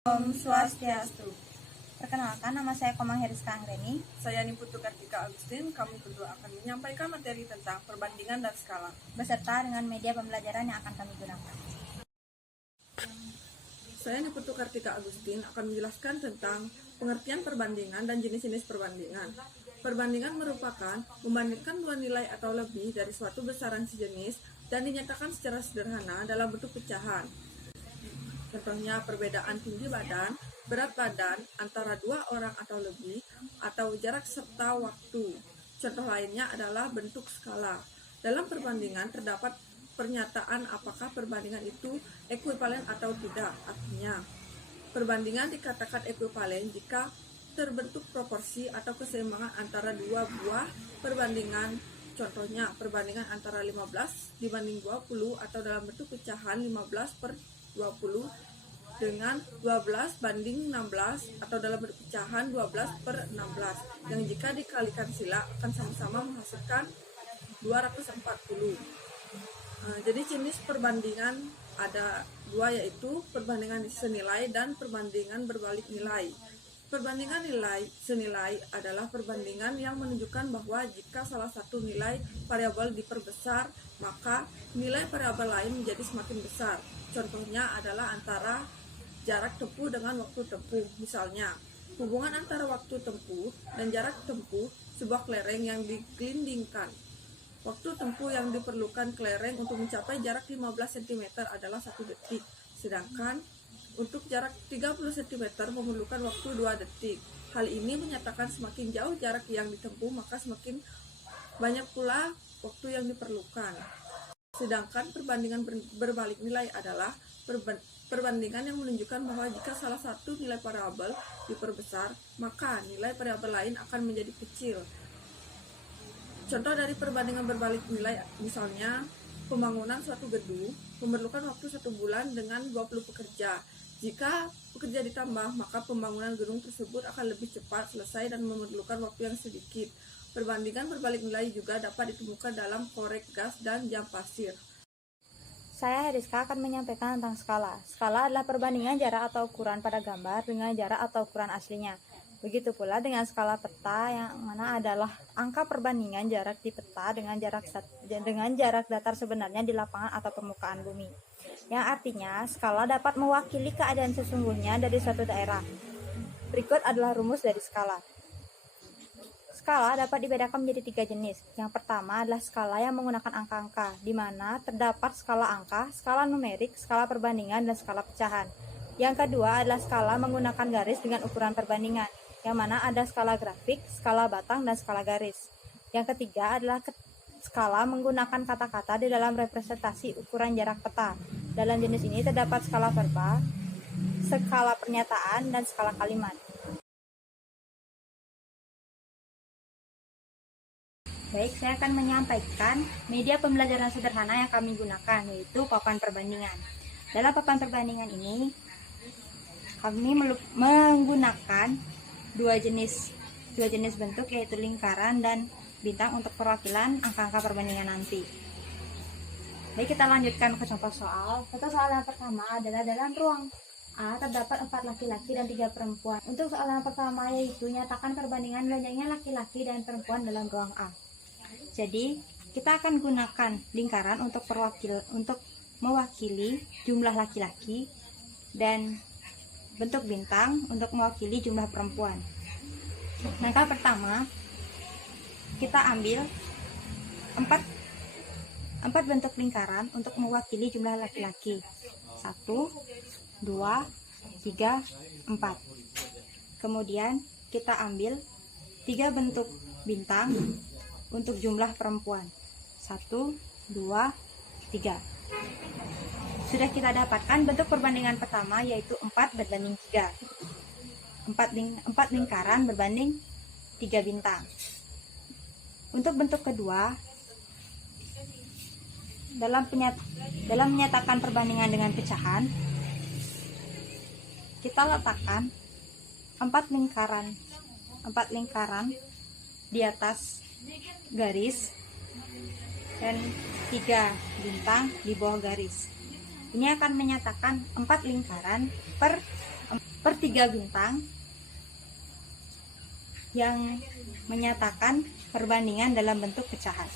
Om Swastiastu. Perkenalkan, nama saya Komang Heriska Anggreni. Saya Niputu Kartika Agustin. Kami berdua akan menyampaikan materi tentang perbandingan dan skala Beserta dengan media pembelajaran yang akan kami gunakan. Saya Niputu Kartika Agustin akan menjelaskan tentang pengertian perbandingan dan jenis-jenis perbandingan. Perbandingan merupakan membandingkan dua nilai atau lebih dari suatu besaran sejenis dan dinyatakan secara sederhana dalam bentuk pecahan. Contohnya perbedaan tinggi badan, berat badan antara dua orang atau lebih, atau jarak serta waktu. Contoh lainnya adalah bentuk skala. Dalam perbandingan terdapat pernyataan apakah perbandingan itu ekuivalen atau tidak. Artinya, perbandingan dikatakan ekuivalen jika terbentuk proporsi atau keseimbangan antara dua buah perbandingan. Contohnya, perbandingan antara 15 dibanding 20 atau dalam bentuk pecahan 15/20 dengan 12 banding 16 atau dalam bentuk pecahan 12/16 yang jika dikalikan sila akan sama-sama menghasilkan 240. Jadi jenis perbandingan ada dua, yaitu perbandingan senilai dan perbandingan berbalik nilai. Perbandingan nilai senilai adalah perbandingan yang menunjukkan bahwa jika salah satu nilai variabel diperbesar, maka nilai variabel lain menjadi semakin besar. Contohnya adalah antara jarak tempuh dengan waktu tempuh. Misalnya, hubungan antara waktu tempuh dan jarak tempuh sebuah kelereng yang digelindingkan. Waktu tempuh yang diperlukan kelereng untuk mencapai jarak 15 cm adalah 1 detik, sedangkan untuk jarak 30 cm memerlukan waktu 2 detik. Hal ini menyatakan semakin jauh jarak yang ditempuh, maka semakin banyak pula waktu yang diperlukan. Sedangkan perbandingan berbalik nilai adalah perbandingan yang menunjukkan bahwa jika salah satu nilai variabel diperbesar, maka nilai variabel lain akan menjadi kecil. Contoh dari perbandingan berbalik nilai misalnya, pembangunan suatu gedung memerlukan waktu 1 bulan dengan 20 pekerja. Jika pekerja ditambah, maka pembangunan gedung tersebut akan lebih cepat selesai dan memerlukan waktu yang sedikit. Perbandingan berbalik nilai juga dapat ditemukan dalam korek gas dan jam pasir. Saya Heriska akan menyampaikan tentang skala. Skala adalah perbandingan jarak atau ukuran pada gambar dengan jarak atau ukuran aslinya. Begitu pula dengan skala peta, yang mana adalah angka perbandingan jarak di peta dengan jarak datar sebenarnya di lapangan atau permukaan bumi. Yang artinya, skala dapat mewakili keadaan sesungguhnya dari suatu daerah. Berikut adalah rumus dari skala. Skala dapat dibedakan menjadi 3 jenis. Yang pertama adalah skala yang menggunakan angka-angka, di mana terdapat skala angka, skala numerik, skala perbandingan, dan skala pecahan. Yang kedua adalah skala menggunakan garis dengan ukuran perbandingan, yang mana ada skala grafik, skala batang, dan skala garis. Yang ketiga adalah skala menggunakan kata-kata di dalam representasi ukuran jarak peta. Dalam jenis ini terdapat skala verbal, skala pernyataan, dan skala kalimat. Baik, saya akan menyampaikan media pembelajaran sederhana yang kami gunakan, yaitu papan perbandingan. Dalam papan perbandingan ini, kami menggunakan dua jenis bentuk, yaitu lingkaran dan bintang untuk perwakilan angka-angka perbandingan nanti. Baik, kita lanjutkan ke contoh soal. Contoh soal yang pertama adalah dalam ruang A terdapat 4 laki-laki dan 3 perempuan. Untuk soal yang pertama, yaitu nyatakan perbandingan banyaknya laki-laki dan perempuan dalam ruang A. Jadi, kita akan gunakan lingkaran untuk mewakili jumlah laki-laki dan bentuk bintang untuk mewakili jumlah perempuan. Langkah pertama, kita ambil 4 bentuk lingkaran untuk mewakili jumlah laki-laki. 1, 2, 3, 4. Kemudian kita ambil 3 bentuk bintang untuk jumlah perempuan. 1, 2, 3. Sudah kita dapatkan bentuk perbandingan pertama, yaitu 4 berbanding 3. 4 lingkaran berbanding 3 bintang. Untuk bentuk kedua, dalam menyatakan perbandingan dengan pecahan, kita letakkan 4 lingkaran di atas garis dan 3 bintang di bawah garis. Ini akan menyatakan 4 lingkaran per 3 bintang yang menyatakan perbandingan dalam bentuk pecahan.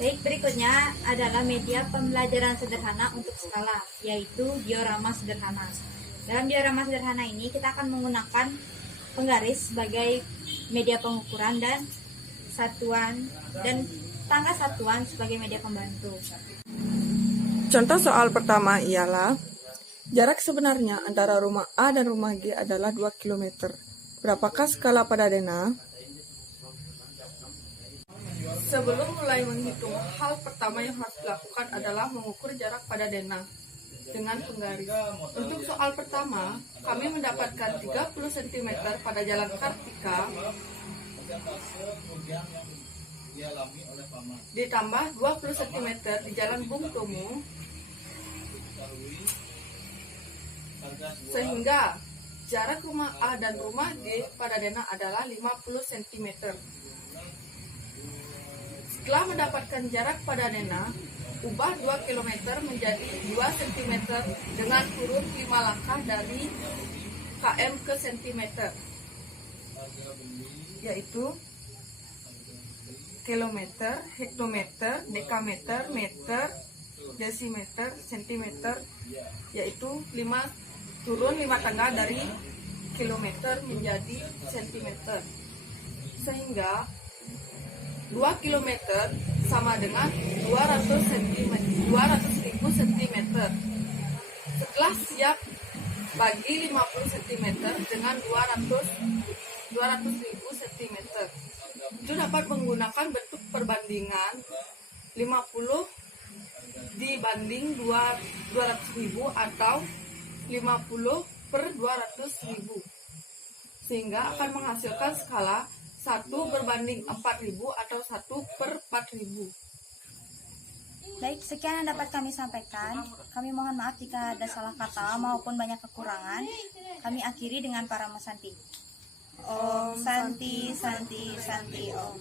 Baik, berikutnya adalah media pembelajaran sederhana untuk skala, yaitu diorama sederhana. Dalam diorama sederhana ini kita akan menggunakan penggaris sebagai media pengukuran dan tangga satuan sebagai media pembantu. Contoh soal pertama ialah jarak sebenarnya antara rumah A dan rumah G adalah 2 km. Berapakah skala pada Dena? Sebelum mulai menghitung, hal pertama yang harus dilakukan adalah mengukur jarak pada Dena dengan penggaris. Untuk soal pertama, kami mendapatkan 30 cm pada jalan Kartika ditambah 20 cm di jalan Bung Tomo, sehingga jarak rumah A dan rumah G pada Dena adalah 50 cm. Setelah mendapatkan jarak pada Dena, ubah 2 km menjadi 2 cm dengan turun 5 langkah dari km ke cm, yaitu kilometer, hektometer, dekameter, meter, desimeter, sentimeter, yaitu turun 5 tangga dari kilometer menjadi sentimeter, sehingga 2 km sama dengan 200.000 cm. Setelah siap, bagi 50 cm dengan 200.000 cm. Itu dapat menggunakan bentuk perbandingan 50 dibanding 200.000 atau 50 per 200.000, sehingga akan menghasilkan skala 1 berbanding 4.000 atau 1 per 4.000. Baik, sekian yang dapat kami sampaikan. Kami mohon maaf jika ada salah kata maupun banyak kekurangan. Kami akhiri dengan Parama Santi. Om Santi Santi Santi Om.